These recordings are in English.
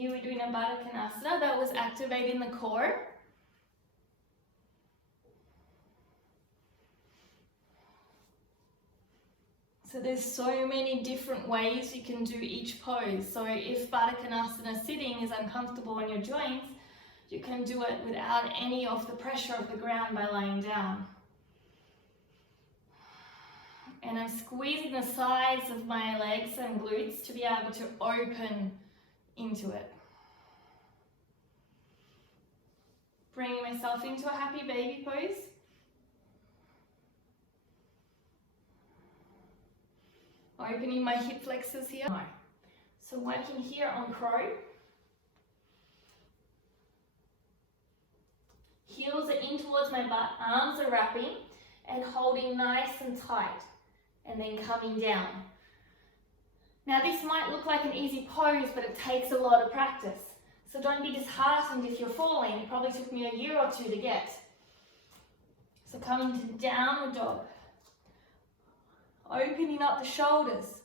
here we're doing a Baddha Konasana that was activating the core. So there's so many different ways you can do each pose. So if Baddha Konasana sitting is uncomfortable on your joints, you can do it without any of the pressure of the ground by lying down. And I'm squeezing the sides of my legs and glutes to be able to open into it. Bringing myself into a happy baby pose. Opening my hip flexors here. So working here on crow. Heels are in towards my butt, arms are wrapping and holding nice and tight, and then coming down. Now this might look like an easy pose, but it takes a lot of practice. So don't be disheartened if you're falling. It probably took me a year or two to get. So coming to downward dog. Opening up the shoulders.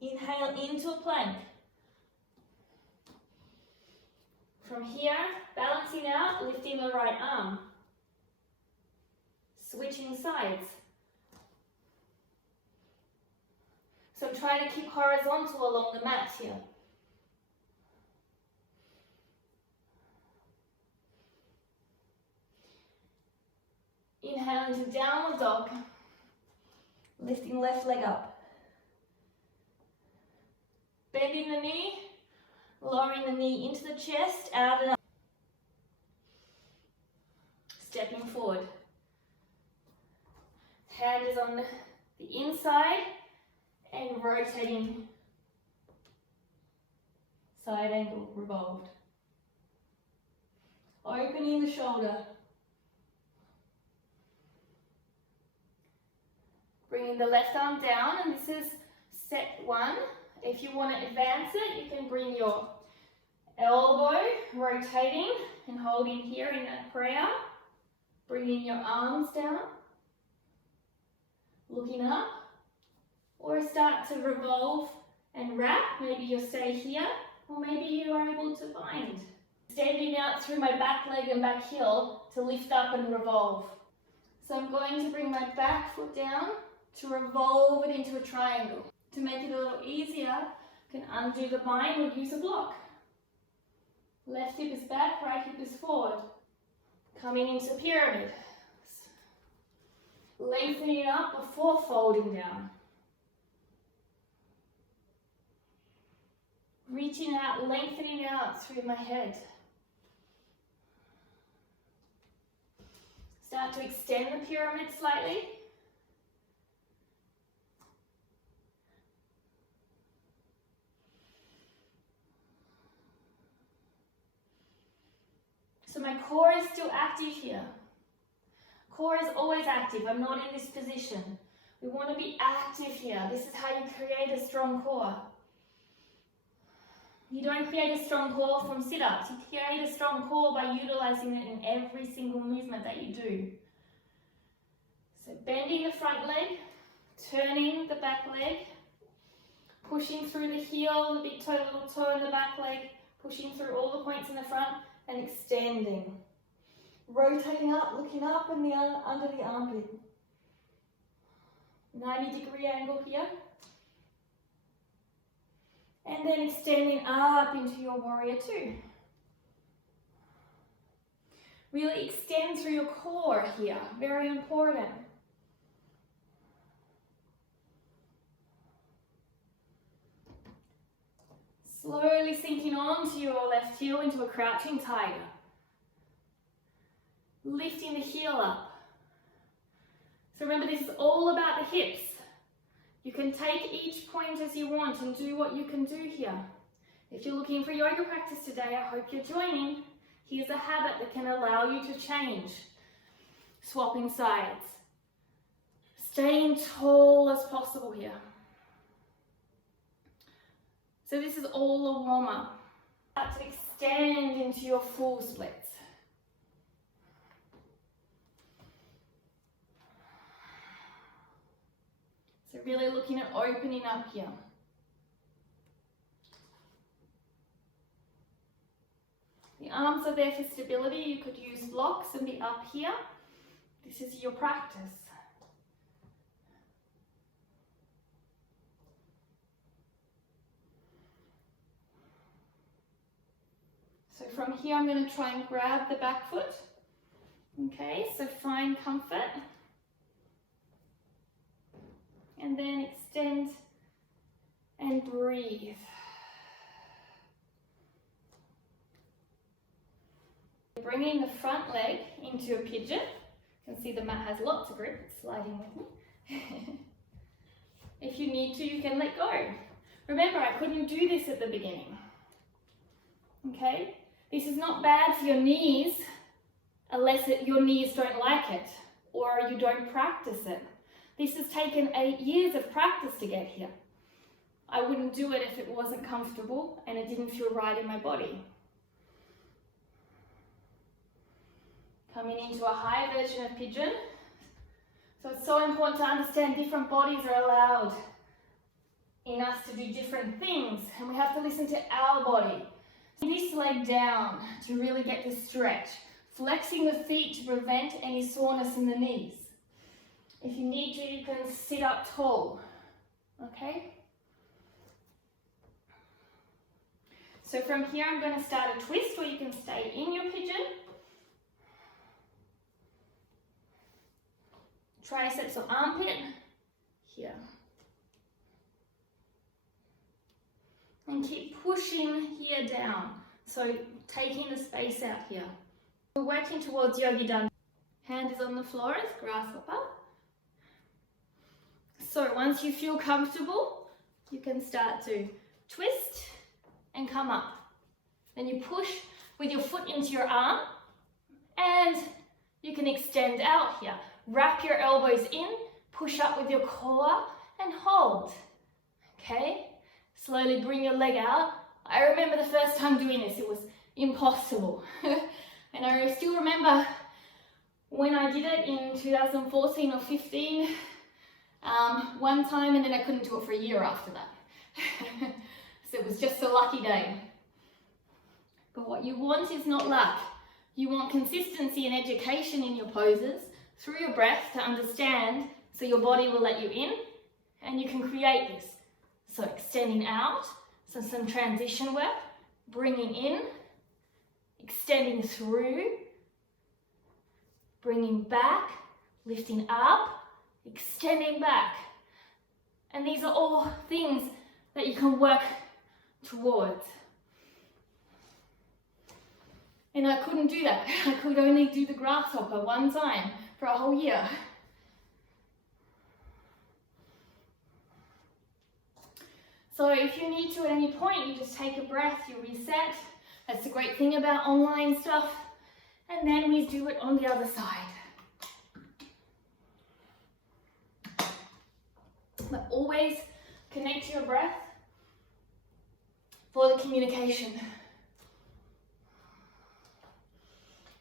Inhale into a plank. From here, balancing out, lifting the right arm. Switching sides. So try to keep horizontal along the mat here. Inhale into downward dog, lifting left leg up. Bending the knee, lowering the knee into the chest, out and up. Stepping forward. Hand is on the inside and rotating. Side angle revolved. Opening the shoulder. Bringing the left arm down, and this is set one. If you want to advance it, you can bring your elbow rotating and holding here in that prayer. Bringing your arms down, looking up, or start to revolve and wrap. Maybe you'll stay here, or maybe you are able to bind. Standing out through my back leg and back heel to lift up and revolve. So I'm going to bring my back foot down to revolve it into a triangle. To make it a little easier, you can undo the bind or use a block. Left hip is back, right hip is forward. Coming into pyramid. Lengthening up before folding down. Reaching out, lengthening out through my head. Start to extend the pyramid slightly. So my core is still active here. Core is always active. I'm not in this position. We want to be active here. This is how you create a strong core. You don't create a strong core from sit-ups. You create a strong core by utilizing it in every single movement that you do. So bending the front leg, turning the back leg, pushing through the heel, the big toe, little toe in the back leg, pushing through all the points in the front, and extending. Rotating up, looking up and under the armpit. 90-degree angle here. And then extending up into your warrior two. Really extend through your core here, very important. Slowly sinking onto your left heel into a crouching tiger. Lifting the heel up. So remember, this is all about the hips. You can take each point as you want and do what you can do here. If you're looking for yoga practice today, I hope you're joining. Here's a habit that can allow you to change. Swapping sides. Staying tall as possible here. So this is all a warm-up. Start to extend into your full splits. So So really looking at opening up here. The arms are there for stability. You could use blocks and be up here. This is your practice. So from here, I'm going to try and grab the back foot. Okay, so find comfort. And then extend and breathe. Bringing the front leg into a pigeon. You can see the mat has lots of grip. It's sliding with me. If you need to, you can let go. Remember, I couldn't do this at the beginning. Okay? This is not bad for your knees unless your knees don't like it or you don't practice it. This has taken 8 years of practice to get here. I wouldn't do it if it wasn't comfortable and it didn't feel right in my body. Coming into a higher version of pigeon. So it's so important to understand different bodies are allowed in us to do different things, and we have to listen to our body. This leg down to really get the stretch. Flexing the feet to prevent any soreness in the knees. If you need to, you can sit up tall. Okay? So from here, I'm going to start a twist where you can stay in your pigeon. Triceps or armpit, here. And keep pushing here down. So taking the space out here. We're working towards Yogi Danda. Hand is on the floor as grasshopper. So once you feel comfortable, you can start to twist and come up. Then you push with your foot into your arm and you can extend out here. Wrap your elbows in, push up with your core and hold. Okay? Slowly bring your leg out. I remember the first time doing this, it was impossible. And I still remember when I did it in 2014 or 15, one time, and then I couldn't do it for a year after that. So it was just a lucky day. But what you want is not luck. You want consistency and education in your poses through your breath to understand, so your body will let you in and you can create this. So extending out, so some transition work, bringing in, extending through, bringing back, lifting up, extending back. And these are all things that you can work towards. And I couldn't do that. I could only do the grasshopper one time for a whole year. So if you need to at any point, you just take a breath, you reset. That's the great thing about online stuff. And then we do it on the other side. But always connect to your breath for the communication.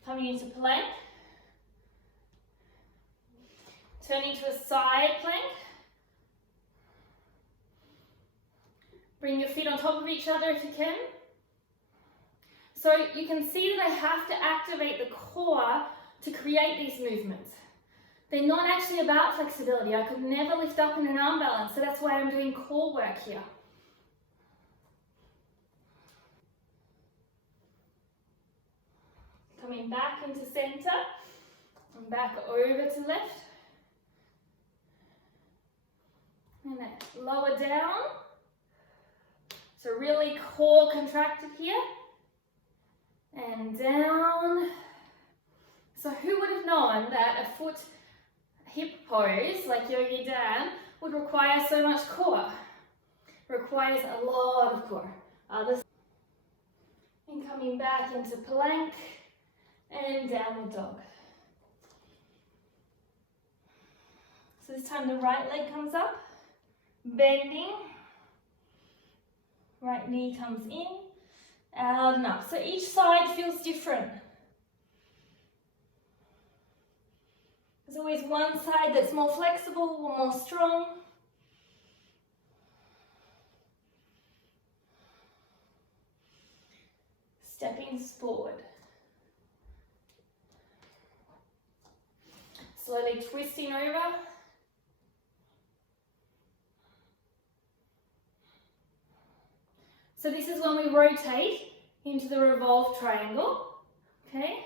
Coming into plank. Turning to a side plank. Bring your feet on top of each other if you can. So you can see that I have to activate the core to create these movements. They're not actually about flexibility. I could never lift up in an arm balance, so that's why I'm doing core work here. Coming back into center and back over to left. And then lower down. So really core contracted here. And down. So who would have known that a foot hip pose like Yogi Dan would require so much core? Requires a lot of core. And coming back into plank and downward dog. So this time the right leg comes up, bending. Right knee comes in, out and up. So each side feels different. There's always one side that's more flexible or more strong. stepping forward. Slowly twisting over. So this is when we rotate into the revolve triangle. Okay,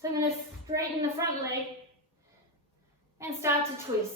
so I'm going to straighten the front leg and start to twist.